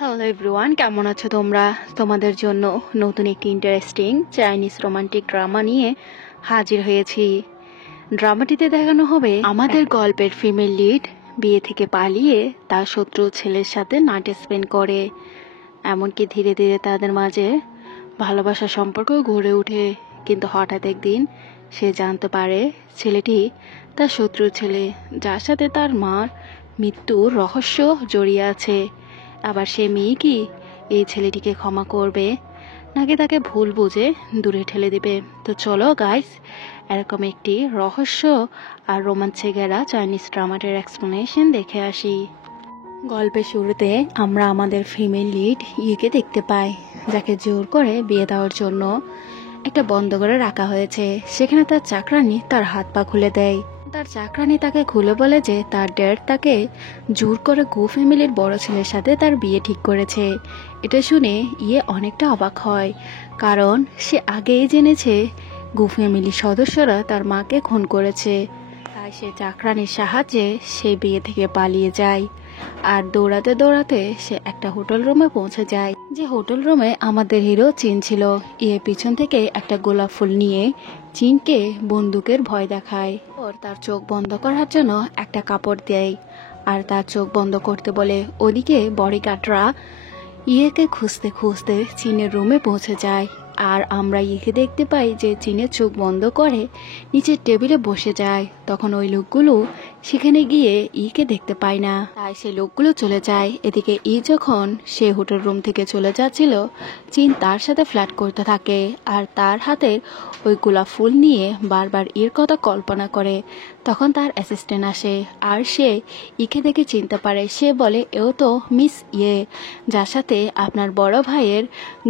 Hello everyone, কেমন আছো তোমরা? তোমাদের জন্য নতুন একটি ইন্টারেস্টিং চাইনিজ রোমান্টিক ড্রামা নিয়ে হাজির হয়েছি। ড্রামাটিতে দেখানো হবে আমাদের গল্পের ফিমেল লিড বিয়ে থেকে পালিয়ে তার শত্রু ছেলের সাথে নাইট স্পেন্ড করে। এমনকি ধীরে ধীরে তাদের মাঝে ভালোবাসার সম্পর্ক গড়ে ওঠে। কিন্তু হঠাৎ একদিন সে জানতে পারে ছেলেটি তার শত্রুর ছেলে, যার সাথে তার মার মৃত্যুর রহস্য জড়িয়ে আছে। আবার সে মেয়ে কি এই ছেলেটিকে ক্ষমা করবে, নাকি তাকে ভুল বুঝে দূরে ঠেলে দেবে? তো চলো গাইস, এরকম একটি রহস্য আর রোমাঞ্চে ঘেরা চাইনিজ ড্রামাটির এক্সপ্লেনেশন দেখে আসি। গল্পের শুরুতে আমরা আমাদের ফিমেল লিড ইকে দেখতে পাই, যাকে জোর করে বিয়ে দেওয়ার জন্য একটা বন্ধ করে রাখা হয়েছে। সেখানে তার চাকরানি তার হাত পা খুলে দেয়। তার চাকরানি তাকে খুলে বলে যে তার ড্যাড তাকে জোর করে গু ফ্যামিলির বড় ছেলের সাথে তার বিয়ে ঠিক করেছে। এটা শুনে অনেকটা অবাক হয়, কারণ সে আগেই জেনেছে গু ফ্যামিলির সদস্যরা তার মাকে খুন করেছে। তাই সে চাকরানির সাহায্যে সে বিয়ে থেকে পালিয়ে যায়। আর দৌড়াতে দৌড়াতে সে একটা হোটেল রুমে পৌঁছে যায়, যে হোটেল রুমে আমাদের হিরো চিন ছিল। পিছন থেকে একটা গোলাপ ফুল নিয়ে চিনকে বন্দুকের ভয় দেখায়। ওর তার চোখ বন্ধ করার জন্য একটা কাপড় দেয় আর তার চোখ বন্ধ করতে বলে। ওদিকে বডিগার্ডরা ইয়েকে খুঁজতে খুঁজতে চীনের রুমে পৌঁছে যায়। আর আমরা ইয়েকে দেখতে পাই যে চীনের চোখ বন্ধ করে নিচের টেবিলে বসে যায়। তখন ওই লোকগুলো সেখানে গিয়ে ইকে দেখতে পায় না, তাই সেই লোকগুলো চলে যায়। এদিকে যখন সে হোটেল রুম থেকে চলে যাচ্ছিল, চীন তার সাথে ফ্ল্যাট করতে থাকে আর তার হাতের ওই গোলাপ ফুল নিয়ে বারবার কথা কল্পনা করে। তখন তার অ্যাসিস্ট্যান্ট আসে আর সে ইকে দেখে চিনতে পারে। সে বলে, এও তো মিস যার সাথে আপনার বড় ভাইয়ের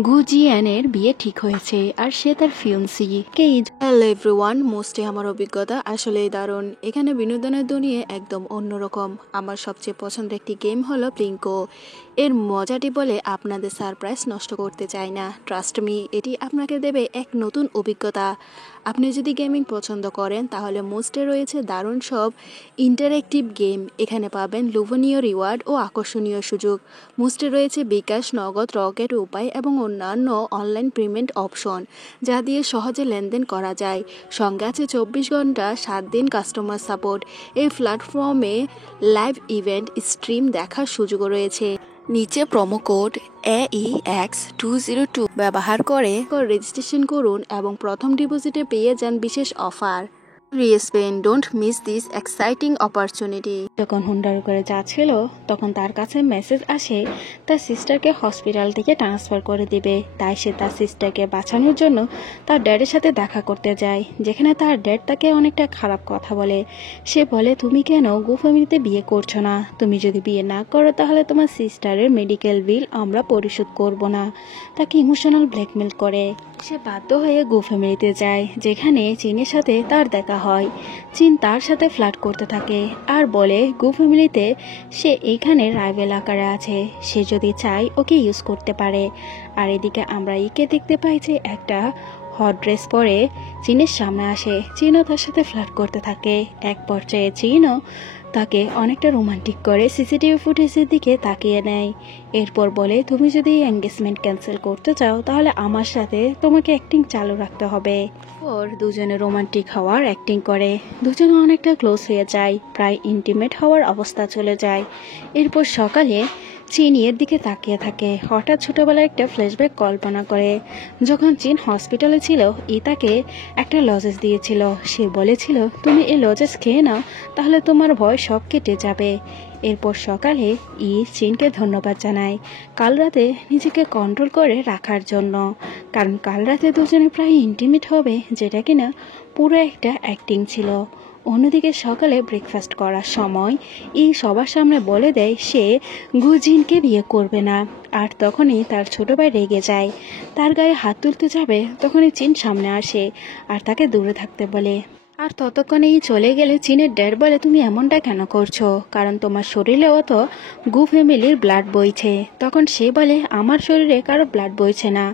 গুজিয়ানের বিয়ে ঠিক হয়েছে, আর সে তার ফিয়ন্সি। হ্যালো এভরিওয়ান, মোস্টে আমার অভিজ্ঞতা আসলেই দারুণ। এখানে বিনোদনের দুনিয়া একদম অন্যরকম। আমার সবচেয়ে পছন্দের একটি গেম হলো প্লিঙ্কো। এর মজাটি বলে আপনাদের সারপ্রাইজ নষ্ট করতে চাই না। ট্রাস্ট মি, এটি আপনাকে দেবে এক নতুন অভিজ্ঞতা। আপনি যদি গেমিং পছন্দ করেন তাহলে মোস্টে রয়েছে দারুণ সব ইন্টারেক্টিভ গেম। এখানে পাবেন লোভনীয় রিওয়ার্ড ও আকর্ষণীয় সুযোগ। মোস্টে রয়েছে বিকাশ, নগদ, রকেট উপায় এবং অন্যান্য অনলাইন পেমেন্ট অপশন, যা দিয়ে সহজে লেনদেন করা যায়। সঙ্গে আছে 24 ঘন্টা 7 দিন কাস্টমার সাপোর্ট। এই প্ল্যাটফর্মে লাইভ ইভেন্ট স্ট্রিম দেখার সুযোগও রয়েছে। নিচে প্রোমো কোড AEX202 ব্যবহার করে রেজিস্ট্রেশন করুন এবং প্রথম ডিপোজিটে পেয়ে যান বিশেষ offer. Don't miss this exciting opportunity. যখন হুন্ডার করে যাচ্ছিল তখন তার কাছে মেসেজ আসে তার সিস্টারকে হসপিটাল থেকে ট্রান্সফার করে দিবে। তাই সে তার সিস্টারকে বাঁচানোর জন্য তার ড্যাডের সাথে দেখা করতে যায়, যেখানে তার ড্যাড তাকে অনেকটা খারাপ কথা বলে। সে বলে, তুমি কেন গো ফ্যামিলিতে বিয়ে করছো না? তুমি যদি বিয়ে না করো তাহলে তোমার সিস্টারের মেডিকেল বিল আমরা পরিশোধ করব না। তাকে ইমোশনাল ব্ল্যাকমেল করে। সে বাধ্য হয়ে গো ফ্যামিলিতে যায়, যেখানে চীনের সাথে তার দেখা হয়। চীন তার সাথে ফ্লার্ট করতে থাকে আর বলে গো ফ্যামিলিতে সে এইখানে রাইভেল আকারে আছে, সে যদি চায় ওকে ইউজ করতে পারে। আর এদিকে আমরা ইকে দেখতে পাই যে একটা হট ড্রেস পরে চীনের সামনে আসে। চীনও তার সাথে ফ্লার্ট করতে থাকে। এক পর্যায়ে চীনও তাকে অনেকটা রোমান্টিক করে সিসিটিভি ফুটেজের দিকে তাকিয়ে নেয়। এরপর বলে, তুমি যদি এঙ্গেজমেন্ট ক্যান্সেল করতে চাও তাহলে আমার সাথে তোমাকে অ্যাক্টিং চালু রাখতে হবে। ওর দুজনে রোমান্টিক হওয়ার অ্যাক্টিং করে। দুজনে অনেকটা ক্লোজ হয়ে যায়, প্রায় ইন্টিমেট হওয়ার অবস্থা চলে যায়। এরপর সকালে চীন এর দিকে তাকিয়ে থাকে। হঠাৎ ছোটবেলায় একটা ফ্ল্যাশব্যাক কল্পনা করে। যখন চীন হসপিটালে ছিল, তাকে একটা লজেস দিয়েছিল। সে বলেছিল, তুমি এই লজেস খেয়ে নাও, তাহলে তোমার ভয় সব কেটে যাবে। এরপর সকালে চীনকে ধন্যবাদ জানায় কাল রাতে নিজেকে কন্ট্রোল করে রাখার জন্য, কারণ কাল রাতে দুজনে প্রায় ইন্টিমেট হবে, যেটা কিনা পুরো একটা অ্যাক্টিং ছিল। অন্যদিকে সকালে ব্রেকফাস্ট করার সময় সবার সামনে বলে দেয় সে গুজিনকে বিয়ে করবে না। আর তখনই তার ছোট ভাই রেগে যায়, তার গায়ে হাত তুলতে যাবে। তখনই চীন সামনে আসে আর তাকে দূরে থাকতে বলে। আর ততক্ষণেই চলে গেলে চীনের ড্যাড বলে, তুমি এমনটা কেন করছো? কারণ তোমার শরীরেও তো গু ফ্যামিলির ব্লাড বইছে। তখন সে বলে, আমার শরীরে কারো ব্লাড বইছে না।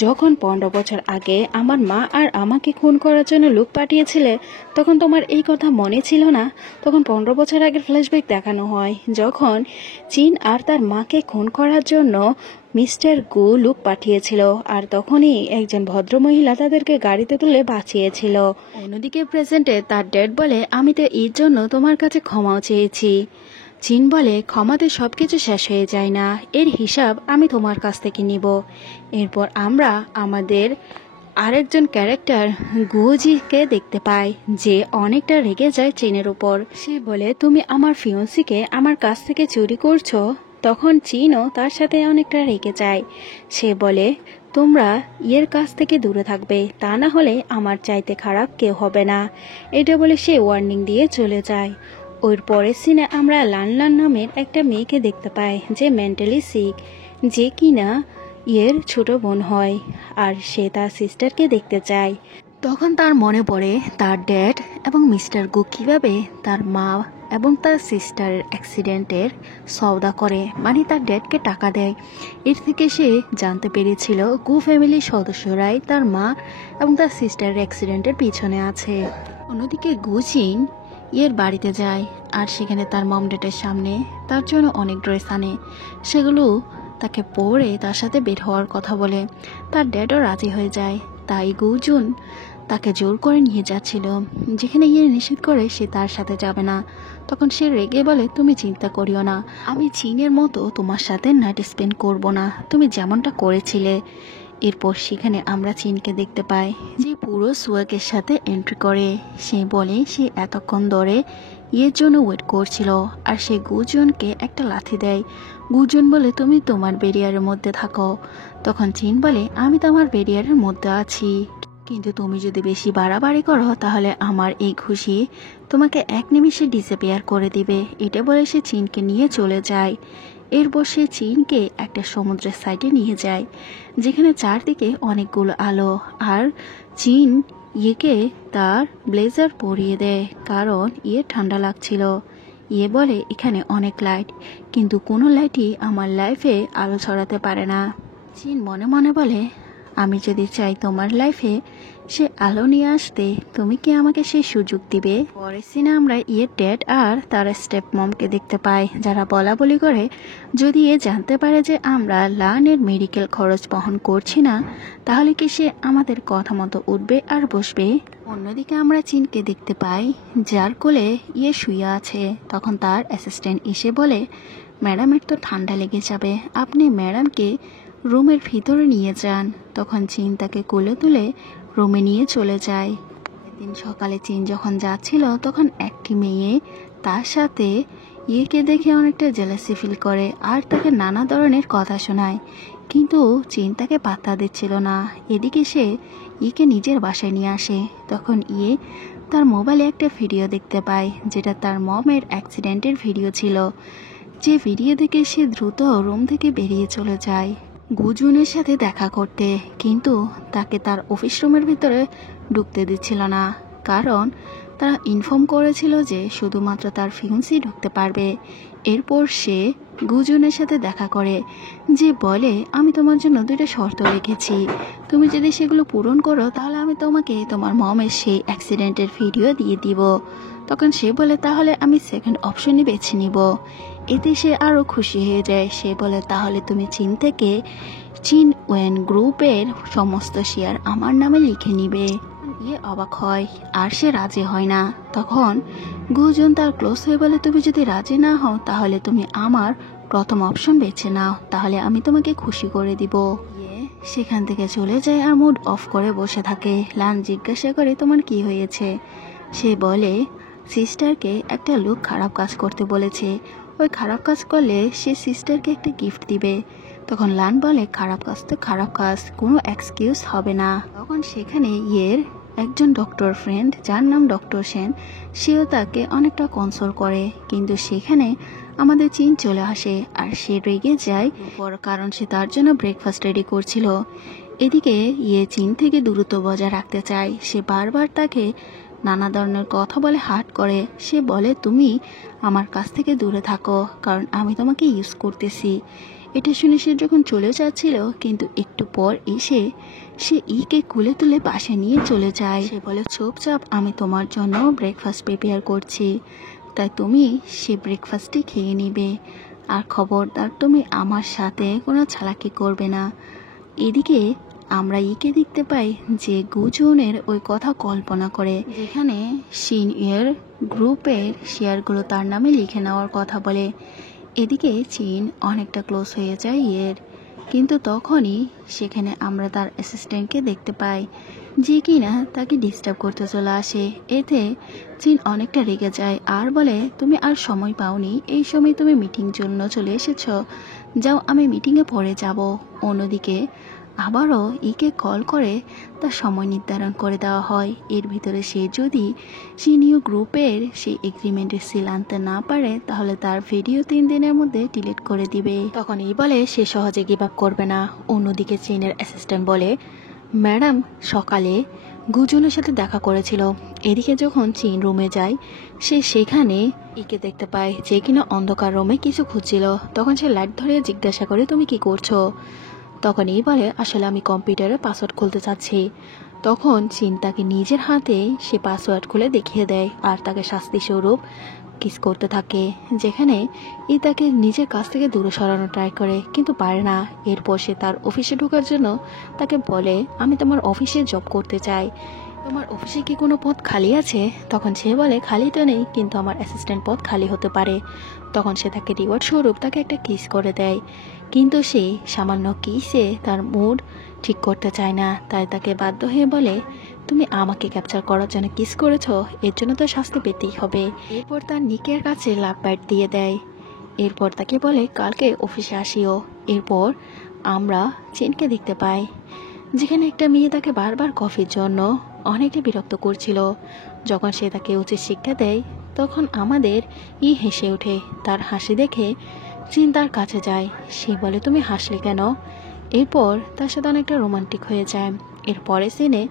যখন 15 বছর আগে আমার মা আর আমাকে খুন করার জন্য লোক পাঠিয়েছিলে তখন তোমার এই কথা মনে ছিল না? তখন 15 বছর আগের ফ্ল্যাশব্যাক দেখানো হয়, যখন চিন আর তার মাকে খুন করার জন্য মিস্টার গু লোক পাঠিয়েছিল, আর তখনই একজন ভদ্রমহিলা তাদেরকে গাড়িতে তুলে বাঁচিয়েছিল। অন্যদিকে প্রেজেন্টে তার ড্যাড বলে, আমি তো এর জন্য তোমার কাছে ক্ষমাও চেয়েছি। চিন বলে, ক্ষমাতে সবকিছু শেষ হয়ে যায় না, এর হিসাব আমি তোমার কাছ থেকে নিব। এরপর আমরা আমাদের আরেকজন ক্যারেক্টার গুজিকে দেখতে পাই, যে অনেকটা রেগে যায় চিনের উপর। সে বলে, তুমি আমার ফিয়ন্সিকে আমার কাছ থেকে চুরি করছো। তখন চিনও তার সাথে অনেকটা রেগে যায়। সে বলে, তোমরা এর কাছ থেকে দূরে থাকবে, তা না হলে আমার চাইতে খারাপ কেউ হবে না। এটা বলে সে ওয়ার্নিং দিয়ে চলে যায়। ওর পরের সিনে আমরা লানলান নামের একটা মেয়েকে দেখতে পাই, যে মেন্টালি সিক, যে কিনা এর ছোট বোন হয়, আর সে তার সিস্টারকে দেখতে চায়। তখন তার মনে পড়ে তার ড্যাড এবং মিস্টার গু কীভাবে তার মা এবং তার সিস্টারের অ্যাক্সিডেন্টের সওদা করে, মানে তার ড্যাডকে টাকা দেয়। এর থেকে সে জানতে পেরেছিল গু ফ্যামিলির সদস্যরাই তার মা এবং তার সিস্টারের অ্যাক্সিডেন্টের পিছনে আছে। অন্যদিকে গুচিন এর বাড়িতে যায়, আর সেখানে তার মম ড্যাডের সামনে তার জন্য অনেক ড্রেস আনে। সেগুলো তাকে পরে তার সাথে বের হওয়ার কথা বলে। তার ড্যাডও রাজি হয়ে যায়। তাই গুজুন তাকে জোর করে নিয়ে যাচ্ছিল, যেখানে গিয়ে নিষেধ করে সে তার সাথে যাবে না। তখন সে রেগে বলে, তুমি চিন্তা করিও না, আমি চিনের মতো তোমার সাথে নাইট স্পেন্ড করব না, তুমি যেমনটা করেছিলে। এরপর সেখানে আমরা চিনকে দেখতে পাই, যে পুরো সুয়াকের সাথে এন্ট্রি করে। সে বলে সে এতক্ষণ ধরে এর জন্য ওয়েট করছিল, আর সে গুজনকে একটা লাথি দেয়। গুজন বলে, তুমি তোমার ব্যারিয়ারের মধ্যে থাকো। তখন চিন বলে, আমি তো আমার ব্যারিয়ারের মধ্যে আছি, কিন্তু তুমি যদি বেশি বাড়াবাড়ি করো তাহলে আমার এই খুশি তোমাকে এক নিমিষে ডিসঅ্যাপিয়ার করে দিবে। এটা বলে সে চিনকে নিয়ে চলে যায়। এরপর সে চিনকে একটা সমুদ্রের সাইডে নিয়ে যায়, যেখানে চারদিকে অনেকগুলো আলো, আর চিন ইয়েকে তার ব্লেজার পরিয়ে দেয়, কারণ ইয়ে ঠান্ডা লাগছিল। ইয়ে বলে, এখানে অনেক লাইট, কিন্তু কোনো লাইটই আমার লাইফে আলো ছড়াতে পারে না। চিন মনে মনে বলে, আমি যদি চাই তোমার লাইফে সে আলো নিয়ে আসতে, তুমি কি আমাকে সেই সুযোগ দিবে? পরের সিনে আমরা ইয়ের ড্যাড আর তার স্টেপ মমকে দেখতে পাই, যারা বলা বলি করে, যদি এ জানতে পারে যে আমরা লানের মেডিকেল খরচ বহন করছি না, তাহলে কি সে আমাদের কথা মতো উঠবে আর বসবে? অন্যদিকে আমরা চিনকে দেখতে পাই, যার কোলে ইয়ে শুয়ে আছে। তখন তার অ্যাসিস্ট্যান্ট এসে বলে, ম্যাডামের তো ঠান্ডা লেগে যাবে, আপনি ম্যাডামকে রুমের ভিতরে নিয়ে যান। তখন চিন তাকে কোলে তুলে রুমে নিয়ে চলে যায়। একদিন সকালে চিন যখন যাচ্ছিল, তখন একটি মেয়ে তার সাথে ইয়েকে দেখে অনেকটা জেলাসি ফিল করে, আর তাকে নানা ধরনের কথা শোনায়, কিন্তু চিন তাকে পাত্তা দিচ্ছিল না। এদিকে সে ইয়েকে নিজের বাসায় নিয়ে আসে। তখন ইয়ে তার মোবাইলে একটা ভিডিও দেখতে পায়, যেটা তার মমের অ্যাক্সিডেন্টের ভিডিও ছিল। যে ভিডিও দেখে সে দ্রুত রুম থেকে বেরিয়ে চলে যায় গুজুনের সাথে দেখা করতে, কিন্তু তাকে তার অফিস রুমের ভিতরে ঢুকতে দিচ্ছিল না, কারণ তারা ইনফর্ম করেছিল যে শুধুমাত্র তার ফিয়ন্সি ঢুকতে পারবে। এরপর সে গুজুনের সাথে দেখা করে, যে বলে, আমি তোমার জন্য 2টা শর্ত রেখেছি, তুমি যদি সেগুলো পূরণ করো তাহলে আমি তোমাকে তোমার মমের সেই অ্যাক্সিডেন্টের ভিডিও দিয়ে দিব। তখন সে বলে, তাহলে আমি সেকেন্ড অপশনই বেছে নিব। এতে সে আরও খুশি হয়ে যায়। সে বলে, তাহলে তুমি চীন থেকে চিন ওয়েন গ্রুপের সমস্ত শেয়ার আমার নামে লিখে নিবে। ইয়ে অবাক হয়, আর সে রাজি হয় না। তখন গুজন তার ক্লোজ হয়ে বলে, তুমি যদি রাজি না হও তাহলে তুমি আমার প্রথম অপশন বেছে নাও, তাহলে আমি তোমাকে খুশি করে দিব। সেখান থেকে চলে যায় আর মুড অফ করে বসে থাকে। লান জিজ্ঞাসা করে, তোমার কি হয়েছে? সে বলে, সিস্টারকে একটা লোক খারাপ কাজ করতে বলেছে, ওই খারাপ কাজ করলে সে সিস্টারকে একটা গিফট দিবে। তখন লান বলে, খারাপ কাজ তো খারাপ কাজ, কোনো এক্সকিউজ হবে না। তখন সেখানে ইয়ের একজন ডক্টর ফ্রেন্ড, যার নাম ডক্টর সেন, সেও তাকে অনেকটা কনসোল করে, কিন্তু সেখানে আমাদের চীন চলে আসে, আর সে রেগে যায়, কারণ সে তার জন্য ব্রেকফাস্ট রেডি করছিল। এদিকে ইয়ে চীন থেকে দূরত্ব বজায় রাখতে চায়। সে বারবার তাকে নানা ধরনের কথা বলে হার্ট করে। সে বলে, তুমি আমার কাছ থেকে দূরে থাকো, কারণ আমি তোমাকে ইউজ করতেছি। এটা শুনে সে যখন চলে যাচ্ছিল, কিন্তু একটু পর এসে সে ইকে কুলে তুলে পাশে নিয়ে চলে যায়। সে বলে, চুপচাপ, আমি তোমার জন্য ব্রেকফাস্ট প্রিপেয়ার করছি, তাই তুমি সে ব্রেকফাস্টটি খেয়ে নিবে, আর খবরদার তুমি আমার সাথে কোনো চালাকি করবে না। এদিকে আমরা ইকে দেখতে পাই যে গুজনের ওই কথা কল্পনা করে, যেখানে শিন এর গ্রুপের শেয়ারগুলো তার নামে লিখে নেওয়ার কথা বলে। এদিকে চীন অনেকটা ক্লোজ হয়ে যায় এর, কিন্তু তখনই সেখানে আমরা তার অ্যাসিস্ট্যান্টকে দেখতে পাই, যে কিনা তাকে ডিস্টার্ব করতে চলে আসে। এতে চীন অনেকটা রেগে যায় আর বলে, তুমি আর সময় পাওনি, এই সময় তুমি মিটিং জন্য চলে এসেছ, যাও, আমি মিটিংয়ে পরে যাব। অন্যদিকে আবারও ইকে কল করে তার সময় নির্ধারণ করে দেওয়া হয়। এর ভিতরে সে যদি সিনিয়র গ্রুপের সেই এগ্রিমেন্টের সিল আনতে না পারে, তাহলে তার ভিডিও 3 দিনের মধ্যে ডিলিট করে দিবে। তখন এই বলে সে সহজে গিভ আপ করবে না। অন্যদিকে চীনের অ্যাসিস্ট্যান্ট বলে, ম্যাডাম সকালে গুজনের সাথে দেখা করেছিল। এদিকে যখন চীন রুমে যায়, সে সেখানে ইকে দেখতে পায়, যে কিনা অন্ধকার রুমে কিছু খুঁজছিল। তখন সে লাইট ধরে জিজ্ঞাসা করে, তুমি কি করছো? তখন এই বলে, আসলে আমি কম্পিউটারে পাসওয়ার্ড খুলতে চাচ্ছি। তখন চীন তাকে নিজের হাতে সে পাসওয়ার্ড খুলে দেখিয়ে দেয় আর তাকে শাস্তি স্বরূপ কিস করতে থাকে, যেখানে এই তাকে নিজের কাছ থেকে দূরে সরানো ট্রাই করে, কিন্তু পারে না। এরপর সে তার অফিসে ঢোকার জন্য তাকে বলে, আমি তোমার অফিসে জব করতে চাই, তোমার অফিসে কি কোনো পদ খালি আছে? তখন সে বলে, খালি তো নেই, কিন্তু আমার অ্যাসিস্ট্যান্ট পদ খালি হতে পারে। তখন সে তাকে রিওয়ার্ড স্বরূপ তাকে একটা কিস করে দেয়, কিন্তু সে সামান্য কিসে তার মুড ঠিক করতে চায় না, তাই তাকে বাধ্য হয়ে বলে, তুমি আমাকে ক্যাপচার করার জন্য কিস করেছো, এর জন্য তো শাস্তি পেতেই হবে। এরপর তার নিকের কাছে লাভ বাইট দিয়ে দেয়। এরপর তাকে বলে, কালকে অফিসে আসিও। এরপর আমরা চেনকে দেখতে পাই, যেখানে একটা মেয়ে তাকে বারবার কফির জন্য অনেকটা বিরক্ত করছিল। যখন সে তাকে উচিত শিক্ষা দেয়, তখন আমাদের হেসে ওঠে। তার হাসি দেখে চীন তার কাছে যায়। সে বলে, তুমি হাসলে কেন? এরপর তার সাথে অনেকটা রোমান্টিক হয়ে যায়। এরপরে সিনে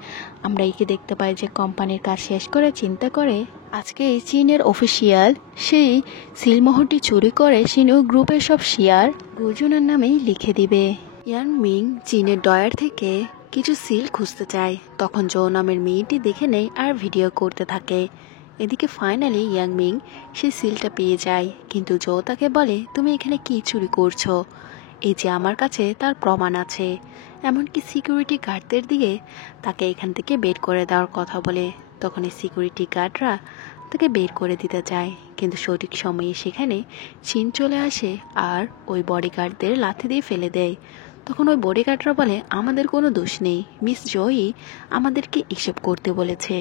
আমরা একে দেখতে পাই যে কোম্পানির কাজ শেষ করে চিন্তা করে আজকে এই চীনের অফিসিয়াল সেই সিলমোহরটি চুরি করে সিনিয়র গ্রুপের সব শেয়ার গুজনের নামেই লিখে দিবে। ইয়ান মিং চীনের ডয়ার থেকে কিছু সিল খুঁজতে চায়। তখন জো নামের মেয়েটি দেখে নেয় আর ভিডিও করতে থাকে। এদিকে ফাইনালি ইয়াং মিং সেই সিলটা পেয়ে যায়, কিন্তু জো তাকে বলে, তুমি এখানে কি চুরি করছো? এই যে আমার কাছে তার প্রমাণ আছে। এমনকি সিকিউরিটি গার্ডদের দিকে তাকে এখান থেকে বের করে দেওয়ার কথা বলে। তখন এই সিকিউরিটি গার্ডরা তাকে বের করে দিতে চায়, কিন্তু সঠিক সময়ে সেখানে চীন চলে আসে আর ওই বডিগার্ডদের লাথি দিয়ে ফেলে দেয়। তখন ওই বডিগার্ডরা বলে, আমাদের কোনো দোষ নেই, মিস জোই আমাদেরকে এসব করতে বলেছে।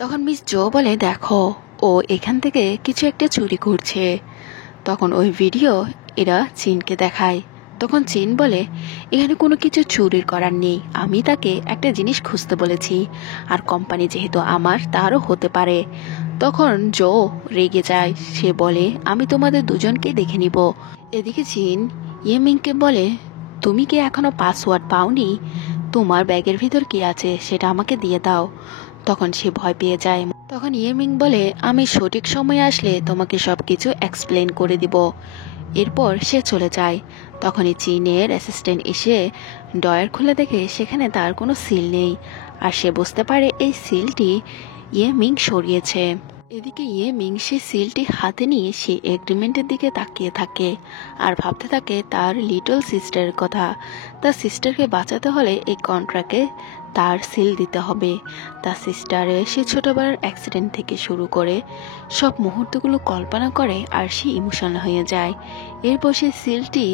তখন মিস জো বলে, দেখো, ও এখান থেকে কিছু একটা চুরি করছে। তখন ওই ভিডিও এরা চীনকে দেখায়। তখন চীন বলে, এখানে কোনো কিছু চুরির করার নেই, আমি তাকে একটা জিনিস খুঁজতে বলেছি, আর কোম্পানি যেহেতু আমার, তারও হতে পারে। তখন জো রেগে যায়, সে বলে, আমি তোমাদের দুজনকে দেখে নিব। এদিকে চীন ইয়েমিংকে বলে, তুমি কি এখনো পাসওয়ার্ড পাওনি? তোমার ব্যাগের ভিতর কি আছে সেটা আমাকে দিয়ে দাও। তখন সে ভয় পেয়ে যায়। তখন ইয়েমিং বলে, আমি সঠিক সময়ে আসলে তোমাকে সবকিছু এক্সপ্লেন করে দিব। এরপর সে চলে যায়। তখনই চীনের অ্যাসিস্ট্যান্ট এসে ডয়ার খুলে দেখে সেখানে তার কোনো সিল নেই, আর সে বুঝতে পারে এই সিলটি ইয়েমিং সরিয়েছে। এদিকে ইয়েমিং সে সিলটি হাতে নিয়ে সে এগ্রিমেন্টের দিকে তাকিয়ে থাকে আর ভাবতে থাকে তার লিটল সিস্টারের কথা। তার সিস্টারকে বাঁচাতে হলে এই কন্ট্রাক্টে তার সিল দিতে হবে। তার সিস্টারের সে ছোটবেলার অ্যাক্সিডেন্ট থেকে শুরু করে সব মুহূর্তগুলো কল্পনা করে আর সে ইমোশনাল হয়ে যায়। এরপর সে সিলটি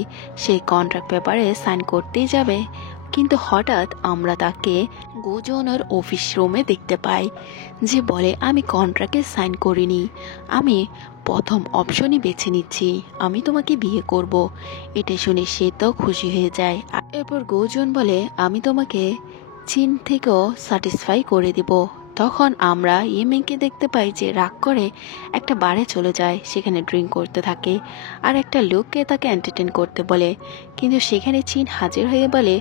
সেই কন্ট্রাক্ট পেপারে সাইন করতেই যাবে, কিন্তু হঠাৎ আমরা তাকে গোজনের অফিস রুমে দেখতে পাই, যে বলে, আমি কন্ট্রাক্টে সাইন করিনি, আমি প্রথম অপশনই বেছে নিচ্ছি, আমি তোমাকে বিয়ে করব। এটা শুনে সে তো খুশি হয়ে যায়। এরপর গোজন বলে, আমি তোমাকে চীন থেকেও স্যাটিসফাই করে দিব, তখন আমরা ইয়েমিংকে দেখতে পাই যে রাগ করে একটা বারে চলে যায়, সেখানে ড্রিঙ্ক করতে থাকে আর একটা লোককে তাকে এন্টারটেন করতে বলে। কিন্তু সেখানে চিন হাজির হয়ে বলে,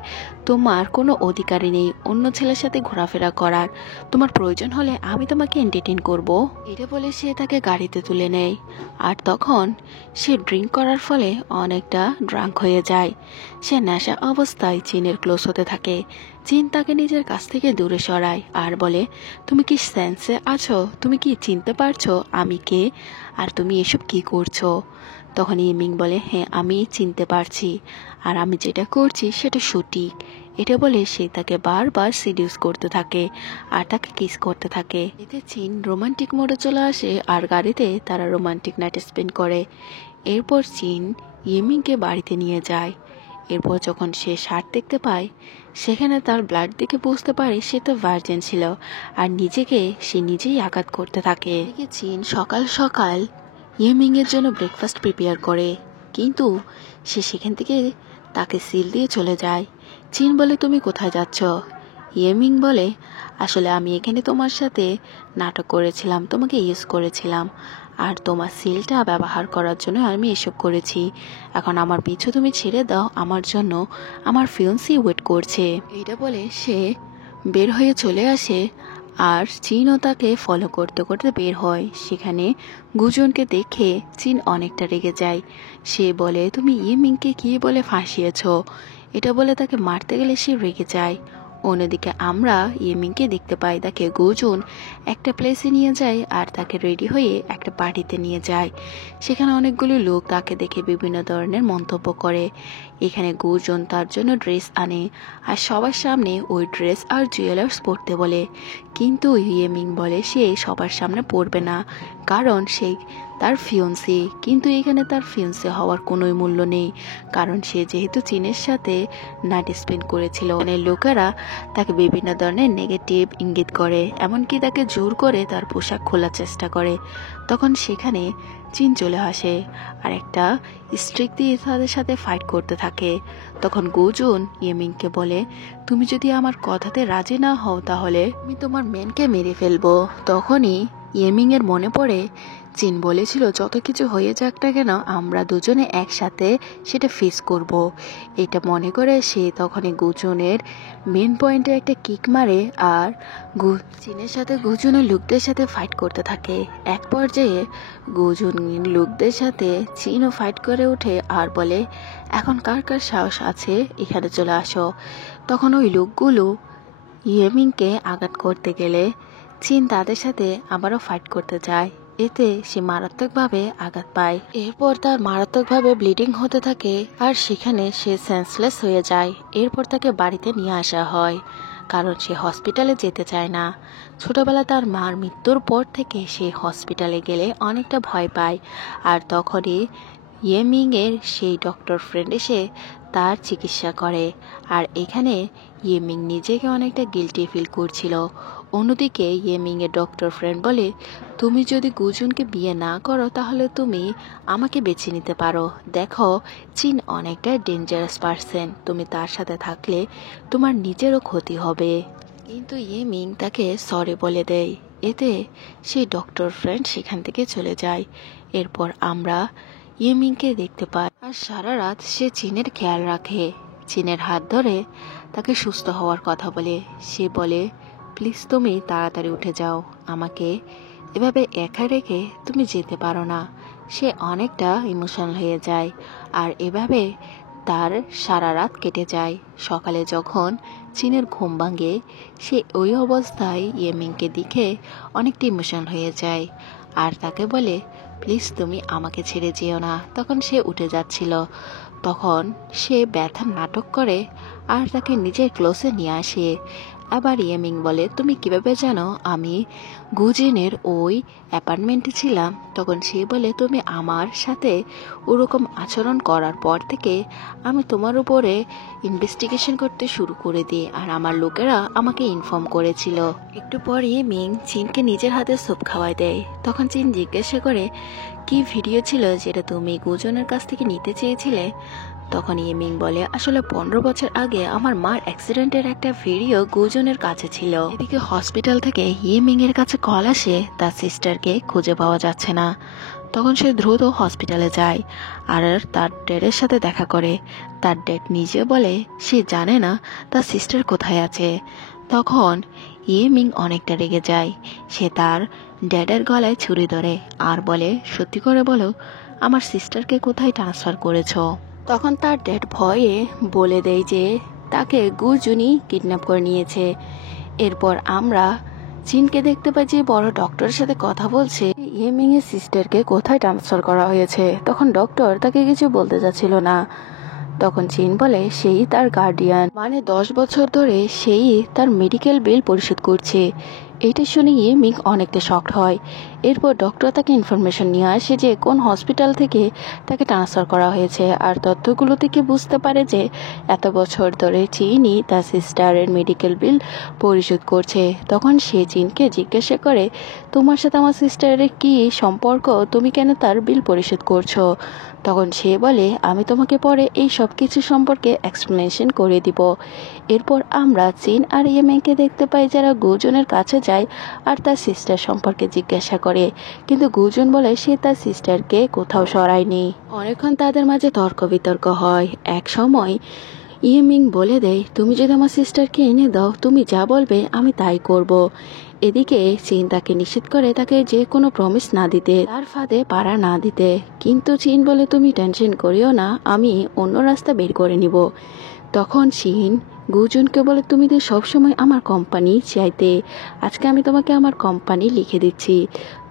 তোমার কোনো অধিকারই নেই অন্য ছেলের সাথে ঘোরাফেরা করার, তোমার প্রয়োজন হলে আমি তোমাকে এন্টারটেন করব। এটা বলে সে তাকে গাড়িতে তুলে নেয়। আর তখন সে ড্রিঙ্ক করার ফলে অনেকটা ড্রাঙ্ক হয়ে যায়। সে নেশা অবস্থায় চিনের ক্লোজ হতে থাকে। চিন তাকে নিজের কাছ থেকে দূরে সরায় আর বলে, তুমি কি সেন্সে আছো? তুমি কি চিনতে পারছো আমি কে আর তুমি এসব কি করছো? তখন ইমিং বলে, হ্যাঁ আমি চিনতে পারছি আর আমি যেটা করছি সেটা সঠিক। এটা বলে সে তাকে বারবার সিডিউস করতে থাকে আর তাকে কিস করতে থাকে। এতে চিন রোমান্টিক মোডে চলে আসে আর গাড়িতে তারা রোমান্টিক নাইট স্পেন্ড করে। এরপর চিন ইমিংকে বাড়িতে নিয়ে যায়। এরপর যখন সে শার্ট দেখতে পায়, সেখানে তার ব্লাড দেখে বুঝতে পারে সে তো ভার্জিন ছিল আর নিজেকে সে নিজেই আঘাত করতে থাকে। চিন সকাল সকাল ইয়েমিং এর জন্য ব্রেকফাস্ট প্রিপেয়ার করে, কিন্তু সে সেখান থেকে তাকে সিল দিয়ে চলে যায়। চিন বলে, তুমি কোথায় যাচ্ছ? ইয়েমিং বলে, আসলে আমি এখানে তোমার সাথে নাটক করেছিলাম, তোমাকে ইউজ করেছিলাম আর তোমার সিলটা ব্যবহার করার জন্য আমি এসব করেছি। এখন আমার পিছু তুমি ছেড়ে দাও, আমার জন্য আমার ফিয়ন্সি ওয়েট করছে। এটা বলে সে বের হয়ে চলে আসে আর চিনও তাকে ফলো করতে করতে বের হয়। সেখানে গুজনকে দেখে চিন অনেকটা রেগে যায়। সে বলে, তুমি ইয়েমিংকে কি বলে ফাঁসিয়েছ? এটা বলে তাকে মারতে গেলে সে রেগে যায়। অন্যদিকে আমরা ইয়েমিংকে দেখতে পাই, তাকে গুজন একটা প্লেসে নিয়ে যায় আর তাকে রেডি হয়ে একটা পার্টিতে নিয়ে যায়। সেখানে অনেকগুলো লোক তাকে দেখে বিভিন্ন ধরনের মন্তব্য করে। এখানে গুজন তার জন্য ড্রেস আনে আর সবার সামনে ওই ড্রেস আর জুয়েলার্স পরতে বলে, কিন্তু ইয়েমিং বলে সে সবার সামনে পরবে না, কারণ সে তার ফিয়ন্সি। কিন্তু এখানে তার ফিয়ন্সি হওয়ার কোনোই মূল্য নেই, কারণ সে যেহেতু চীনের সাথে নাইট স্পেন্ড করেছিল। অনেক লোকেরা তাকে বিভিন্ন ধরনের নেগেটিভ ইঙ্গিত করে, এমনকি তাকে জোর করে তার পোশাক খোলার চেষ্টা করে। তখন সেখানে চীন চলে আসে আর একটা স্ট্রিক দিয়ে তাদের সাথে ফাইট করতে থাকে। তখন গুজুন ইয়েমিংকে বলে, তুমি যদি আমার কথাতে রাজি না হও তাহলে আমি তোমার মেনকে মেরে ফেলবো। তখনই ইয়েমিং এর মনে পড়ে চীন বলেছিল যত কিছু হয়ে যাক না কেন আমরা দুজনে একসাথে সেটা ফেস করব। এটা মনে করে সে তখনই গুজনের মেন পয়েন্টে একটা কিক মারে আর চীনের সাথে গুজনের লোকদের সাথে ফাইট করতে থাকে। এক পর্যায়ে গুজুন লোকদের সাথে চীনও ফাইট করে ওঠে আর বলে, এখন কার কার সাহস আছে এখানে চলে আসো। তখন ওই লোকগুলো ইয়েমিংকে আঘাত করতে গেলে চীন তাদের সাথে আবারও ফাইট করতে যায়। এতে সে মারাত্মকভাবে আঘাত পায়। এরপর তার মারাত্মকভাবে ব্লিডিং হতে থাকে আর সেখানে সে সেন্সলেস হয়ে যায়। এরপর তাকে বাড়িতে নিয়ে আসা হয়, কারণ সে হসপিটালে যেতে চায় না। ছোটবেলা তার মার মৃত্যুর পর থেকে সে হসপিটালে গেলে অনেকটা ভয় পায়। আর তখনই ইয়েমিং এর সেই ডক্টর ফ্রেন্ড এসে তার চিকিৎসা করে। আর এখানে ইয়েমিং নিজেকে অনেকটা গিল্টি ফিল করছিল। অন্যদিকে ইয়েমিং এর ডক্টর ফ্রেন্ড বলে, তুমি যদি গুজুনকে বিয়ে না করো তাহলে তুমি আমাকে বেছে নিতে পারো। দেখো চীন অনেকটা ডেঞ্জারাস পারসন, তুমি তার সাথে থাকলে তোমার নিজেরও ক্ষতি হবে। কিন্তু ইয়েমিং তাকে সরি বলে দেয়। এতে সেই ডক্টর ফ্রেন্ড সেখান থেকে চলে যায়। এরপর আমরা ইয়েমিংকে দেখতে পাই আর সারা রাত সে চীনের খেয়াল রাখে। চীনের হাত ধরে তাকে সুস্থ হওয়ার কথা বলে। সে বলে, প্লিজ তুমি তাড়াতাড়ি উঠে যাও, আমাকে এভাবে একা রেখে তুমি যেতে পারো না। সে অনেকটা ইমোশনাল হয়ে যায় আর এভাবে তার সারা রাত কেটে যায়। সকালে যখন চীনের ঘুম ভাঙে সে ওই অবস্থায় ইয়েমিংকে দেখে অনেকটা ইমোশনাল হয়ে যায় আর তাকে বলে, প্লিজ তুমি আমাকে ছেড়ে যেও না। তখন সে উঠে যাচ্ছিল, তখন সে ব্যথা নাটক করে আর তাকে নিজের ক্লোজে নিয়ে আসে। আবার ইয়েমিং বলে, তুমি কিভাবে জানো আমি গুজিনের ওই অ্যাপার্টমেন্টে ছিলাম? তখন সে বলে, তুমি আমার সাথে ওরকম আচরণ করার পর থেকে আমি তোমার উপরে ইনভেস্টিগেশন করতে শুরু করে দিই আর আমার লোকেরা আমাকে ইনফর্ম করেছিল। একটু পর ইয়েমিং চীনকে নিজের হাতে স্যুপ খাওয়ায় দেয়। তখন চীন জিজ্ঞাসা করে, কি ভিডিও ছিল যেটা তুমি গুজনের কাছ থেকে নিতে চেয়েছিলে? তখন ইয়েমিং বলে আসলে 15 বছর আগে আমার মার অ্যাক্সিডেন্টের একটা ভিডিও গুজনের কাছে ছিল। এদিকে হসপিটাল থেকে ইয়েমিং এর কাছে কল আসে তার সিস্টারকে খুঁজে পাওয়া যাচ্ছে না। তখন সে দ্রুত হসপিটালে যায় আর তার ড্যাডের সাথে দেখা করে। তার ড্যাড নিজে বলে সে জানে না তার সিস্টার কোথায় আছে। তখন ইয়েমিং অনেকটা রেগে যায়। সে তার ড্যাডের গলায় ছুরি ধরে আর বলে সত্যি করে বলো আমার সিস্টারকে কোথায় ট্রান্সফার করেছো। তখন তার ড্যাড ভয়ে বলে দেয় যে তাকে গুজুনি কিডন্যাপ করে নিয়েছে। এরপর আমরা চিনকে দেখতে পাই যে বড় ডক্টরের সাথে কথা বলছে ইয়েমিং এর সিস্টারকে কোথায় ট্রান্সফার করা হয়েছে। তখন ডক্টর তাকে কিছু বলতে যাচ্ছিল না। তখন চিন বলে সেই তার গার্ডিয়ান, মানে 10 বছর ধরে সেই তার মেডিকেল বিল পরিশোধ করছে। এটা শুনে ইয়েমিং অনেকটা শকড হয়। এরপর ডক্টর তাকে ইনফরমেশন নিয়ে আসে যে কোন হসপিটাল থেকে তাকে ট্রান্সফার করা হয়েছে আর তথ্যগুলো থেকে বুঝতে পারে যে এত বছর ধরে চিনই তার সিস্টারের মেডিকেল বিল পরিশোধ করছে। তখন সে চিনকে জিজ্ঞাসা করে তোমার সাথে আমার সিস্টারের কি সম্পর্ক, তুমি কেন তার বিল পরিশোধ করছো। তখন সে বলে আমি তোমাকে পরে এই সব কিছু সম্পর্কে এক্সপ্লেনেশন করে দিব। এরপর আমরা চিন আর ইয়েমিংকে দেখতে পাই যারা গুজনের কাছে যায় আর তার সিস্টার সম্পর্কে জিজ্ঞাসা করে, কিন্তু গুজন বলে সে তার সিস্টারকে কোথাও সরায়নি। অনেকক্ষণ তাদের মাঝে তর্ক বিতর্ক হয়। এক সময় ইয়েমিং বলে দেয় তুমি যদি আমার সিস্টারকে এনে দাও তুমি যা বলবে আমি তাই করব। এদিকে চীন তাকে নিষেধ করে তাকে যে কোনো প্রমিস না দিতে, তার ফাঁদে পাড়া না দিতে। কিন্তু চীন বলে তুমি টেনশন করিও না, আমি অন্য রাস্তা বের করে নিব। তখন চীন গুজনকে বলে তুমি তো সবসময় আমার কোম্পানি চাইতে, আজকে আমি তোমাকে আমার কোম্পানি লিখে দিচ্ছি।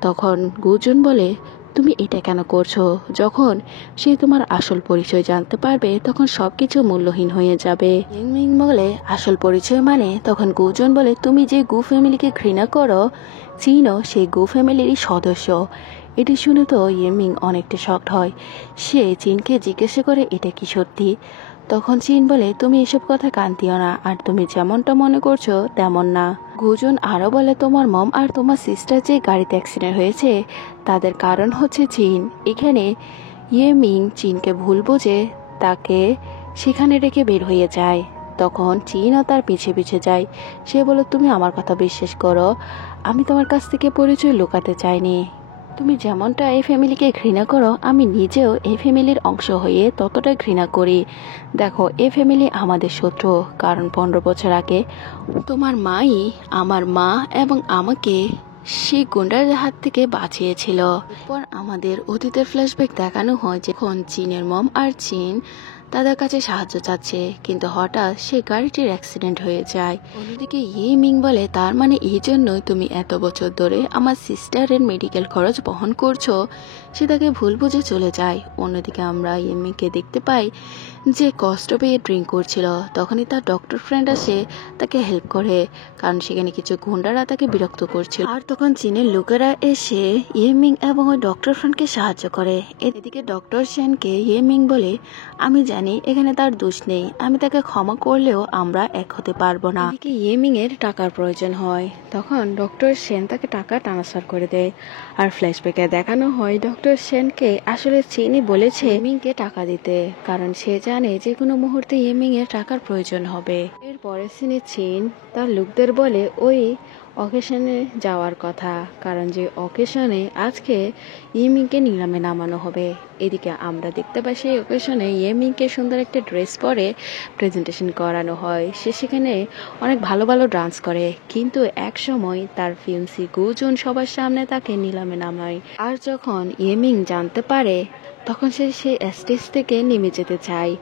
তখন গুজন বলে তুমি এটা কেন করছো, যখন সে তোমার আসল পরিচয় জানতে পারবে তখন সবকিছু মূল্যহীন হয়ে যাবে। ইয়েমিং বলে আসল পরিচয় মানে, তখন গুজন বলে তুমি যে গু ফ্যামিলিকে ঘৃণা করো চীনও সেই গু ফ্যামিলিরই সদস্য। এটি শুনে তো ইয়েমিং অনেকটা শকড হয়। সে চীনকে জিজ্ঞাসা করে এটা কি সত্যি। তখন চীন বলে তুমি এসব কথা কান দিও না, আর তুমি যেমনটা মনে করছো তেমন না। গুজন আরো বলে তোমার মম আর তোমার সিস্টার যে গাড়িতে অ্যাক্সিডেন্ট হয়েছে তাদের কারণ হচ্ছে চীন। এখানে ইয়েমিং চীনকে ভুল বোঝে তাকে সেখানে রেখে বের হয়ে যায়। তখন চীনও তার পিছে পিছে যায়। সে বলে তুমি আমার কথা বিশ্বাস করো, আমি তোমার কাছ থেকে পরিচয় লুকাতে চাইনি। তুমি যেমনটা এই ফ্যামিলিকে ঘৃণা করো আমি নিজেও এই ফ্যামিলির অংশ হয়ে ততটা ঘৃণা করি। দেখো এই ফ্যামিলি আমাদের শত্রু, কারণ 15 বছর আগে তোমার মাই আমার মা এবং আমাকে সেই গুন্ডার হাত থেকে বাঁচিয়েছিল। এরপর আমাদের অতীতের ফ্ল্যাশব্যাক দেখানো হয় যখন চীনের মম আর চীন তাদের কাছে সাহায্য চাচ্ছে, কিন্তু হঠাৎ সে গাড়িটির অ্যাক্সিডেন্ট হয়ে যায়। অন্যদিকে ইয়েমিং বলে তার মানে এই জন্যই তুমি এত বছর ধরে আমার সিস্টারের মেডিকেল খরচ বহন করছো। সে তাকে ভুল বুঝে চলে যায়। অন্যদিকে আমরা ইয়েমিংকে দেখতে পাই যে কষ্ট পেয়ে ড্রিঙ্ক করছিল। তখনই তার ডক্টর ফ্রেন্ড আসে তাকে হেল্প করে, কারণ সেখানে কিছু গুন্ডারা তাকে বিরক্ত করছিল। আর তখন চীনের লোকেরা এসে ইয়েমিং এবং ওই ডক্টর ফ্রেন্ডকে সাহায্য করে। এদিকে ডক্টর সেনকে ইয়েমিং বলে আমি জানি এখানে তার দোষ নেই, আমি তাকে ক্ষমা করলেও আমরা এক হতে পারবো না। এদিকে ইয়েমিং এর টাকার প্রয়োজন হয়। তখন ডক্টর সেন তাকে টাকা ট্রান্সফার করে দেয়। আর ফ্ল্যাশব্যাকে দেখানো হয় ডক্টর সেনকে আসলে চীনই বলেছে ইয়েমিংকে টাকা দিতে, কারণ সে জানে যে কোনো মুহূর্তে ইয়েমিং এর টাকার প্রয়োজন হবে। এর পরের সিনে চীন তার লোকদের বলে ওই অকেশনে যাওয়ার কথা, কারণ যে অকেশনে আজকে ইয়েমিংকে নিলামে নামানো হবে। এদিকে আমরা দেখতে পাই সেই অকেশনে ইয়েমিংকে সুন্দর একটা ড্রেস পরে প্রেজেন্টেশন করানো হয়। সে সেখানে অনেক ভালো ভালো ডান্স করে, কিন্তু এক সময় তার ফিয়ান্সি গুজন সবার সামনে তাকে নিলামে নামায়। আর যখন ইয়েমিং জানতে পারে তখন সে স্টেজ থেকে নেমে যেতে চায়,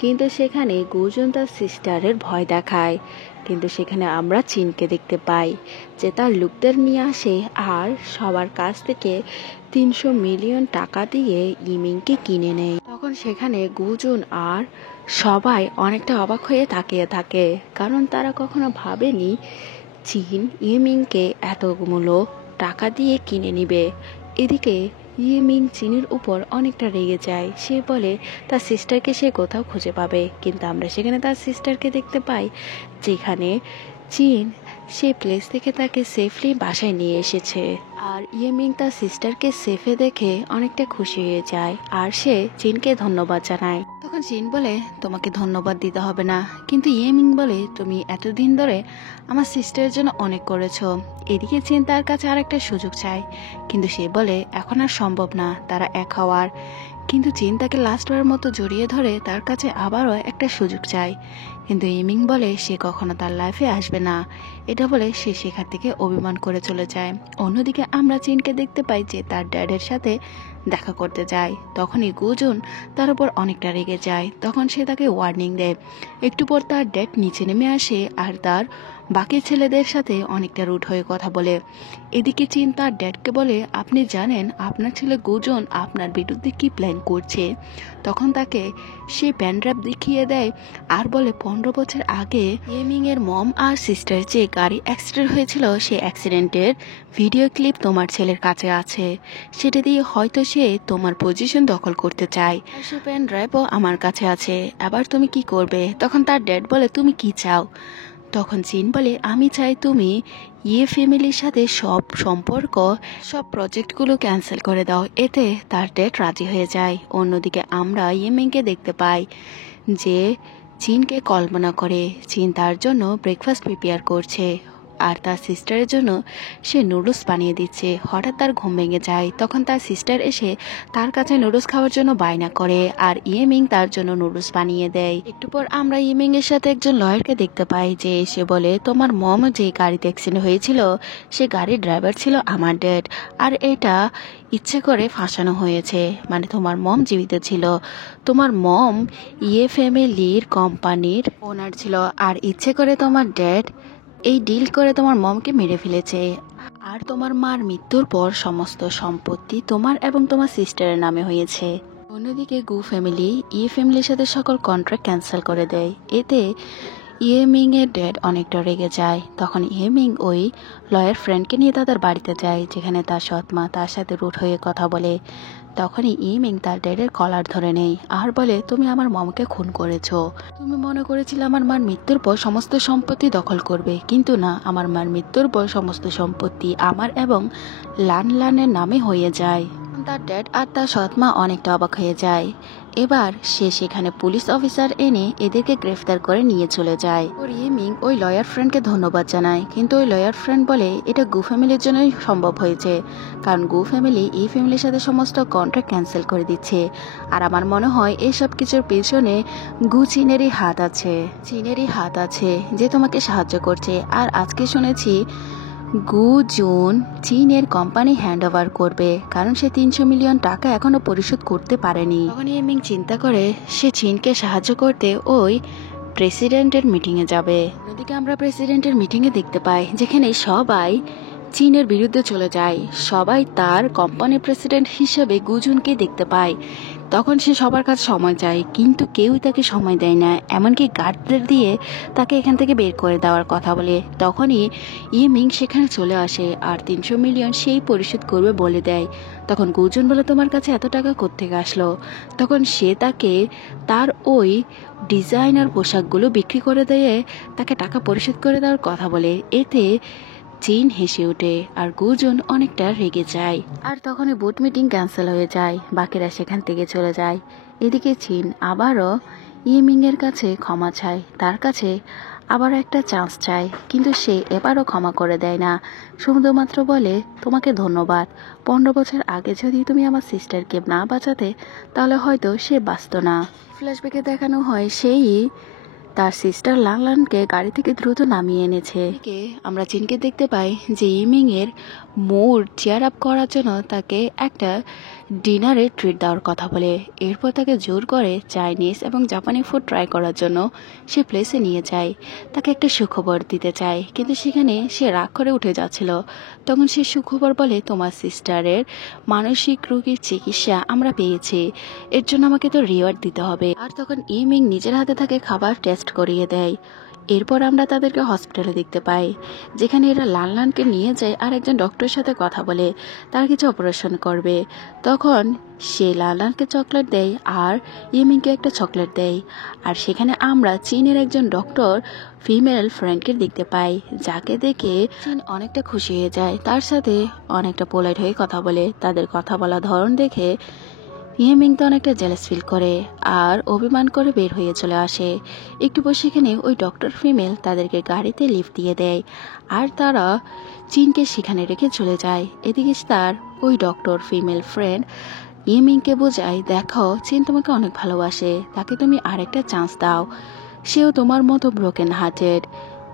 কিন্তু সেখানে গুজন তার সিস্টারের ভয় দেখায়। কিন্তু সেখানে আমরা চীনকে দেখতে পাই যে তার লোকদের নিয়ে আসে আর সবার কাছ থেকে 300 মিলিয়ন টাকা দিয়ে ইয়েমিংকে কিনে নেয়। তখন সেখানে গুজন আর সবাই অনেকটা অবাক হয়ে তাকিয়ে থাকে, কারণ তারা কখনো ভাবেনি চীন ইয়েমিংকে এতগুলো টাকা দিয়ে কিনে নিবে। এদিকে ইয়েমিং চীনের উপর অনেকটা রেগে যায়। সে বলে তার সিস্টারকে সে কোথাও খুঁজে পাবে, কিন্তু আমরা সেখানে তার সিস্টারকে দেখতে পাই যেখানে চীন সে প্লেস থেকে তাকে সেফলি বাসায় নিয়ে এসেছে। আর ইয়েমিং তার সিস্টারকে সেফে দেখে অনেকটা খুশি হয়ে যায় আর সে চীনকে ধন্যবাদ জানায়। তখন চিন বলে তোমাকে ধন্যবাদ দিতে হবে না, কিন্তু ইয়েমিং বলে তুমি এতদিন ধরে আমার সিস্টারের জন্য অনেক করেছো। এদিকে চিন তার কাছে আর একটা সুযোগ চায়, কিন্তু সে বলে এখন আর সম্ভব না তারা এক হওয়ার। কিন্তু চিন তাকে লাস্টবারের মতো জড়িয়ে ধরে তার কাছে আবারও একটা সুযোগ চায়, কিন্তু ইমিং বলে সে কখনো তার লাইফে আসবে না। এটা বলে সে সেখান থেকে অভিমান করে চলে যায়। অন্যদিকে আমরা চিনকে দেখতে পাই যে তার ড্যাডের সাথে দেখা করতে যায়। তখনই গুজন তার উপর অনেকটা রেগে যায়, তখন সে তাকে ওয়ার্নিং দেয়। একটু পর তার ড্যাড নিচে নেমে আসে আর তার বাকি ছেলেদের সাথে অনেকটা রুট হয়ে কথা বলে। এদিকে চিন তার ড্যাডকে বলে আপনি জানেন আপনার ছেলে গুজন আপনার বিরুদ্ধে কি প্ল্যান করছে। তখন তাকে সে প্যানড্রাপ দেখিয়ে দেয় আর বলে 15 বছর আগে ইয়েমিং এর মম আর সিস্টার যে গাড়ি অ্যাক্সিডেন্ট হয়েছিল সেই অ্যাক্সিডেন্টের ভিডিও ক্লিপ তোমার ছেলের কাছে আছে, সেটা দিয়ে হয়তো সে তোমার পজিশন দখল করতে চায়। সে প্যানড্রাইভও আমার কাছে আছে, আবার তুমি কি করবে? তখন তার ড্যাড বলে তুমি কি চাও? তখন চিন বলে আমি চাই তুমি ইয়ে ফ্যামিলির সাথে সব সম্পর্ক সব প্রজেক্টগুলো ক্যান্সেল করে দাও। এতে তার ড্যাড রাজি হয়ে যায়। অন্যদিকে আমরা ইয়েমিংকে দেখতে পাই যে চিনকে কল্পনা করে চিন তার জন্য ব্রেকফাস্ট প্রিপেয়ার করছে আর তার সিস্টারের জন্য সে নুডলস বানিয়ে দিচ্ছে। হঠাৎ তার ঘুম ভেঙে যায়, তখন তার সিস্টার এসে তার কাছে নুডলস খাওয়ার জন্য বায়না করে আর ইয়েমিং তার জন্য নুডলস বানিয়ে দেয়। একটু পর আমরা ইয়েমিং এর সাথে একজন লয়ারকে দেখতে পাই যে এসে বলে তোমার মম যে গাড়িতে অ্যাক্সিডেন্ট হয়েছিল সে গাড়ির ড্রাইভার ছিল আমার ড্যাড, আর এটা ইচ্ছে করে ফাঁসানো হয়েছে, মানে তোমার মম জীবিত ছিল। তোমার মম ইয়ে ফ্যামিলির কোম্পানির ওনার ছিল আর ইচ্ছে করে তোমার ড্যাড এই ডিল করে তোমার মমকে মেরে ফেলেছে। আর তোমার মার মৃত্যুর পর সমস্ত সম্পত্তি তোমার এবং তোমার সিস্টারের নামে হয়েছে। অন্যদিকে গু ফ্যামিলি ইয়ে ফ্যামিলির সাথে সকল কন্ট্রাক্ট ক্যান্সেল করে দেয়। এতে ইয়েমিং এর ড্যাড অনেকটা রেগে যায়। তখন ইয়েমিং ওই লয়ার ফ্রেন্ডকে নিয়ে তাদের বাড়িতে যায়, যেখানে তার সৎ মা তার সাথে রুট হয়ে কথা বলে। তখনই ইয়েমিং তার ড্যাডের কলার ধরে নেয় আর বলে তুমি আমার মমকে খুন করেছো। তুমি মনে করেছিলে আমার মার মৃত্যুর পর সমস্ত সম্পত্তি দখল করবে, কিন্তু না, আমার মার মৃত্যুর পর সমস্ত সম্পত্তি আমার এবং লান লানের নামে হয়ে যায়। তার ড্যাড আর তার সৎ মা অনেকটা অবাক হয়ে যায়। এবার সে সেখানে পুলিশ অফিসার এনে এদেরকে গ্রেফতার করে নিয়ে চলে যায়। ওর ইয়েমিং ওই লয়ার ফ্রেন্ডকে ধন্যবাদ জানায়, কিন্তু ওই লয়ার ফ্রেন্ড বলে এটা গু ফ্যামিলির জন্যই সম্ভব হয়েছে, কারণ গু ফ্যামিলি এই ফ্যামিলির সাথে সমস্ত কন্ট্রাক্ট ক্যান্সেল করে দিচ্ছে। আর আমার মনে হয় এইসব কিছুর পেছনে গু চীনেরই হাত আছে, চীনেরই হাত আছে যে তোমাকে সাহায্য করছে। আর আজকে শুনেছি গু জুন চীনের কোম্পানি হ্যান্ড ওভার করবে, কারণ সে 300 মিলিয়ন টাকা এখনো পরিশোধ করতে পারেনি। তখন ইয়েমিং চিন্তা করে সে চীনকে সাহায্য করতে ওই প্রেসিডেন্টের মিটিংয়ে যাবে। অন্যদিকে আমরা প্রেসিডেন্টের মিটিংয়ে দেখতে পাই যেখানে সবাই চীনের বিরুদ্ধে চলে যায়। সবাই তার কোম্পানির প্রেসিডেন্ট হিসেবে গুজুনকে দেখতে পায়। তখন সে সবার কাছে সময় চায়, কিন্তু কেউই তাকে সময় দেয় না, এমনকি গার্ডদের দিয়ে তাকে এখান থেকে বের করে দেওয়ার কথা বলে। তখনই ইয়েমিং সেখানে চলে আসে আর 300 মিলিয়ন সেই পরিশোধ করবে বলে দেয়। তখন গুজন বলে তোমার কাছে এত টাকা কোত্থেকে আসলো? তখন সে তাকে তার ওই ডিজাইনার পোশাকগুলো বিক্রি করে দিয়ে তাকে টাকা পরিশোধ করে দেওয়ার কথা বলে। এতে চীন হেসে ওঠে আর গুজন অনেকটা রেগে যায়। আর তখনই বোর্ড মিটিং ক্যান্সেল হয়ে যায়, বাকিরা সেখান থেকে চলে যায়। এদিকে চীন আবারও ইয়েমিং এর কাছে ক্ষমা চায়, তার কাছে আবার একটা চান্স চায়, কিন্তু সে এবারও ক্ষমা করে দেয় না। শুধুমাত্র বলে তোমাকে ধন্যবাদ, 15 বছর আগে যদি তুমি আমার সিস্টারকে না বাঁচাতে তাহলে হয়তো সে বাঁচত না। ফ্ল্যাশব্যাকে দেখানো হয় সেই তার সিস্টার লাংলানকে গাড়ি থেকে দ্রুত নামিয়ে এনেছে। আমরা চিনকে দেখতে পাই যে ইমিং এর মুড চেয়ার আপ করার জন্য তাকে একটা ডিনারে ট্রিট দেওয়ার কথা বলে। এরপর তাকে জোর করে চাইনিজ এবং জাপানি ফুড ট্রাই করার জন্য সে প্লেসে নিয়ে যায়। তাকে একটা সুখবর দিতে চায়, কিন্তু সেখানে সে রাগ করে উঠে যাচ্ছিল। তখন সে সুখবর বলে তোমার সিস্টারের মানসিক রোগীর চিকিৎসা আমরা পেয়েছি, এর জন্য আমাকে তো রিওয়ার্ড দিতে হবে। আর তখন ইমিং নিজের হাতে তাকে খাবার টেস্ট করিয়ে দেয়। এরপর আমরা তাদেরকে হসপিটালে দেখতে পাই, যেখানে এরা লানলানকে নিয়ে যায় আর একজন ডক্টরের সাথে কথা বলে তার কিছু অপারেশন করবে। তখন সে লানলানকে চকলেট দেয় আর ইমিংকে একটা চকলেট দেয়। আর সেখানে আমরা চীনের একজন ডক্টর ফিমেল ফ্রেন্ডকে দেখতে পাই, যাকে দেখে চীন অনেকটা খুশি হয়ে যায়, তার সাথে অনেকটা পোলাইট হয়ে কথা বলে। তাদের কথা বলা ধরন দেখে ইয়েমিং তো অনেকটা জেলাস ফিল করে আর অভিমান করে বের হয়ে চলে আসে। একটু পর সেখানে ওই ডক্টর ফিমেল তাদেরকে গাড়িতে লিফট দিয়ে দেয় আর তারা চিনকে সেখানে রেখে চলে যায়। এদিকে তার ওই ডক্টর ফিমেল ফ্রেন্ড ইয়েমিংকে বোঝায়, দেখো চিন তোমাকে অনেক ভালোবাসে, তাকে তুমি আরেকটা চান্স দাও। সেও তোমার মতো ব্রোকেন হার্টেড।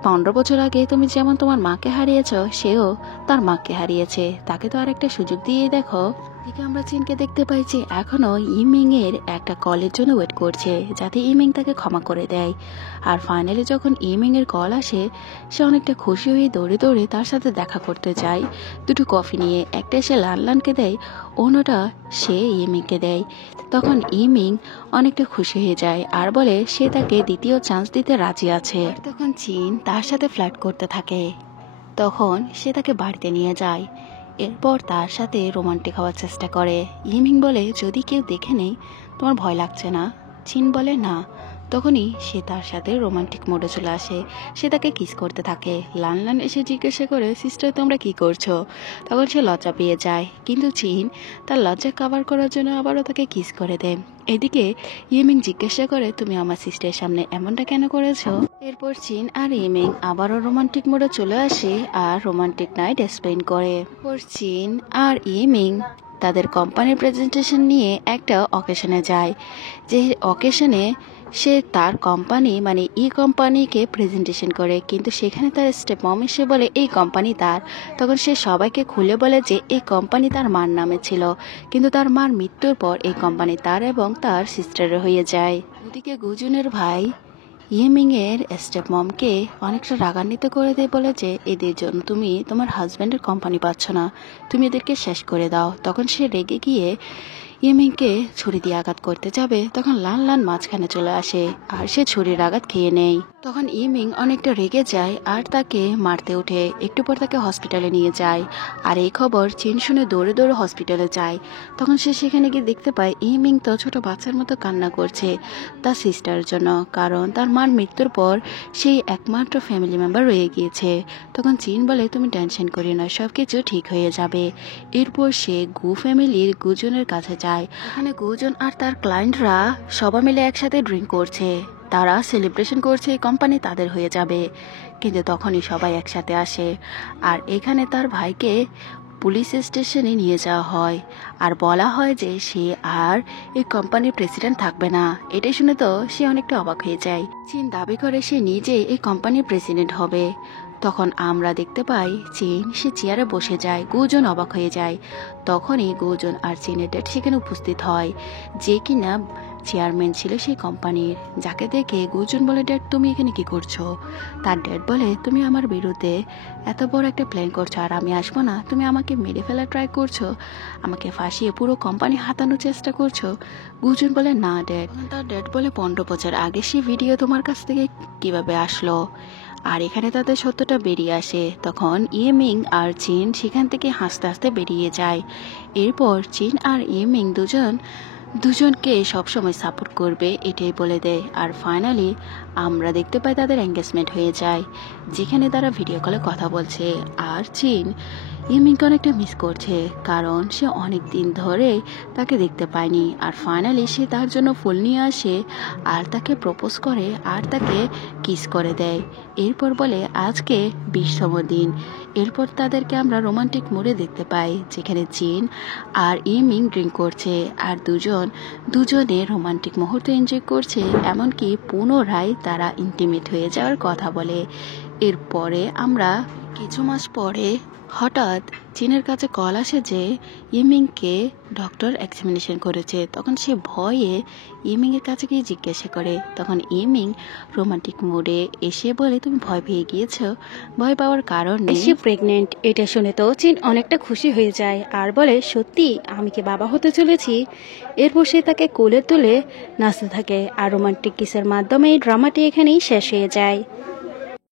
15 বছর আগে তুমি যেমন তোমার মাকে হারিয়েছ, সেও তার মাকে হারিয়েছে, তাকে তো আরেকটা সুযোগ দিয়ে দেখো। এদিকে আমরা চিনকে দেখতে পাই যে এখনো ইমিং এর একটা কলের জন্য ওয়েট করছে যাতে ইমিং তাকে ক্ষমা করে দেয়। আর ফাইনালি যখন ইমিং এর কল আসে, সে অনেকটা খুশি হয়ে দৌড়ে দৌড়ে তার সাথে দেখা করতে যায়। দুটো কফি নিয়ে একটা সে লানলানকে দেয়, অন্যটা সে ইমিংকে দেয়। তখন ইমিং অনেকটা খুশি হয়ে যায় আর বলে সে তাকে দ্বিতীয় চান্স দিতে রাজি আছে। তখন চিন তার সাথে ফ্লার্ট করতে থাকে। তখন সে তাকে বাড়িতে নিয়ে যায়। এরপর তার সাথে রোমান্টিক হওয়ার চেষ্টা করে। ইমিং বলে, যদি কেউ দেখে নেই তোমার ভয় লাগছে না? চিন বলে না। তখনই সে তার সাথে রোমান্টিক মোডে চলে আসে। সে তাকে কিস করতে থাকে। লানলান এসে জিজ্ঞাসা করে, সিস্টার তোমরা কি করছো? তখন সে লজ্জা পেয়ে যায়, কিন্তু চিন তার লজ্জা কভার করার জন্য আবারও তাকে কিস করে দেয়। এদিকে ইমিং জিজ্ঞাসা করে, তুমি আমার সিস্টারের সামনে এমনটা কেন করেছো? এরপর চিন আর ইমিং আবারও রোমান্টিক মোডে চলে আসে আর রোমান্টিক নাইট এক্সপ্লেন করে। এরপর চিন আর ইমিং তাদের কোম্পানির প্রেজেন্টেশন নিয়ে একটা অকেশনে যায়। যে অকেশনে সে তার কোম্পানি মানে কোম্পানিকে প্রেজেন্টেশন করে, কিন্তু সেখানে তার স্টেপ মম এসে বলে এই কোম্পানি তার। তখন সে সবাইকে খুলে বলে যে এই কোম্পানি তার মার নামে ছিল, কিন্তু তার মার মৃত্যুর পর এই কোম্পানি তার এবং তার সিস্টারের হয়ে যায়। ওদিকে গুজুনের ভাই ইয়েমিং এর স্টেপ মমকে অনেকটা রাগান্বিত করে দিয়ে বলে যে এদের জন্য তুমি তোমার হাজব্যান্ডের কোম্পানি পাচ্ছ না, তুমি এদেরকে শেষ করে দাও। তখন সে রেগে গিয়ে ইয়েমিংকে ছুরি দিয়ে আঘাত করতে যাবে, তখন লান লান মাঝখানে চলে আসে আর সে ছুরির আঘাত খেয়ে নেয়। তখন ইয়েমিং অনেকটা রেগে যায় আর তাকে মারতে ওঠে। একটু পর তাকে হসপিটালে নিয়ে যায় আর এই খবর চিন শুনে দৌড়ে দৌড়ে হসপিটালে যায়। তখন সে সেখানে গিয়ে দেখতে পায় ইয়েমিং তো ছোট বাচ্চার মতো কান্না করছে তার সিস্টারের জন্য, কারণ তার মার মৃত্যুর পর সেই একমাত্র ফ্যামিলি মেম্বার রয়ে গিয়েছে। তখন চিন বলে, তুমি টেনশন করি না, সব কিছু ঠিক হয়ে যাবে। এরপর সে গু ফ্যামিলির গুজনের কাছে যায়। এখানে গুজন আর তার ক্লায়েন্টরা সবাই মিলে একসাথে ড্রিঙ্ক করছে, তারা সেলিব্রেশন করছে কোম্পানি তাদের হয়ে যাবে। কিন্তু তখনই সবাই একসাথে আসে আর এখানে তার ভাইকে পুলিশ স্টেশনে নিয়ে যাওয়া হয় আর বলা হয় যে সে আর এই কোম্পানির প্রেসিডেন্ট থাকবে না। এটা শুনে তো সে অনেকটা অবাক হয়ে যায়। চীন দাবি করে সে নিজেই এই কোম্পানির প্রেসিডেন্ট হবে। তখন আমরা দেখতে পাই চীন সে চেয়ারে বসে যায়। গুজন অবাক হয়ে যায়। তখনই গুজন আর চীনের ড্যাড সেখানে উপস্থিত হয়, যে কিনা চেয়ারম্যান ছিল সেই কোম্পানির। যাকে দেখে গুজন বলে, ড্যাড তুমি এখানে কি করছো? তার ড্যাড বলে, তুমি আমার বিরুদ্ধে এত বড় একটা প্ল্যান করছো আর আমি আসবো না? তুমি আমাকে মেরে ফেলার ট্রাই করছো, আমাকে ফাঁসিয়ে পুরো কোম্পানি হাতানোর চেষ্টা করছো? গুজন বলে, না ড্যাড। তার ড্যাড বলে, 15 বছর আগে সেই ভিডিও তোমার কাছ থেকে কিভাবে আসলো? আর এখানে তাদের সত্যটা বেরিয়ে আসে। তখন ইয়েমিং আর চিন সেখান থেকে হাসতে হাসতে বেরিয়ে যায়। এরপর চিন আর ইয়েমিং দুজনকে সবসময় সাপোর্ট করবে এটাই বলে দেয়। আর ফাইনালি আমরা দেখতে পাই তাদের এঙ্গেজমেন্ট হয়ে যায়, যেখানে তারা ভিডিও কলে কথা বলছে। আর চীন ইমিংকে অনেকটা মিস করছে, কারণ সে অনেক দিন ধরে তাকে দেখতে পায়নি। আর ফাইনালি সে তার জন্য ফুল নিয়ে আসে আর তাকে প্রপোজ করে আর তাকে কিস করে দেয়। এরপর বলে আজকে 20তম দিন। এরপর তাদেরকে আমরা রোমান্টিক মোডে দেখতে পাই, যেখানে চীন আর ইমিং ড্রিঙ্ক করছে আর দুজনে রোমান্টিক মুহূর্ত এনজয় করছে, এমনকি পুনরায় তারা ইন্টিমেট হয়ে যাওয়ার কথা বলে। এরপরে আমরা কিছু মাস পরে হঠাৎ চীনের কাছে কল আসে যে ইমিংকে ডক্টর এক্সামিনেশন করেছে। তখন সে ভয়ে ইমিং এর কাছে গিয়ে জিজ্ঞাসা করে। তখন ইমিং রোমান্টিক মোডে এসে বলে, তুমি ভয় পেয়ে গিয়েছো? ভয় পাওয়ার কারণ নেই, সে প্রেগনেন্ট। এটা শুনে তো চীন অনেকটা খুশি হয়ে যায় আর বলে, সত্যি আমি কি বাবা হতে চলেছি? এরপর সে তাকে কোলে তুলে নাচতে থাকে আর রোমান্টিক কিসের মাধ্যমে এই ড্রামাটি এখানেই শেষ হয়ে যায়।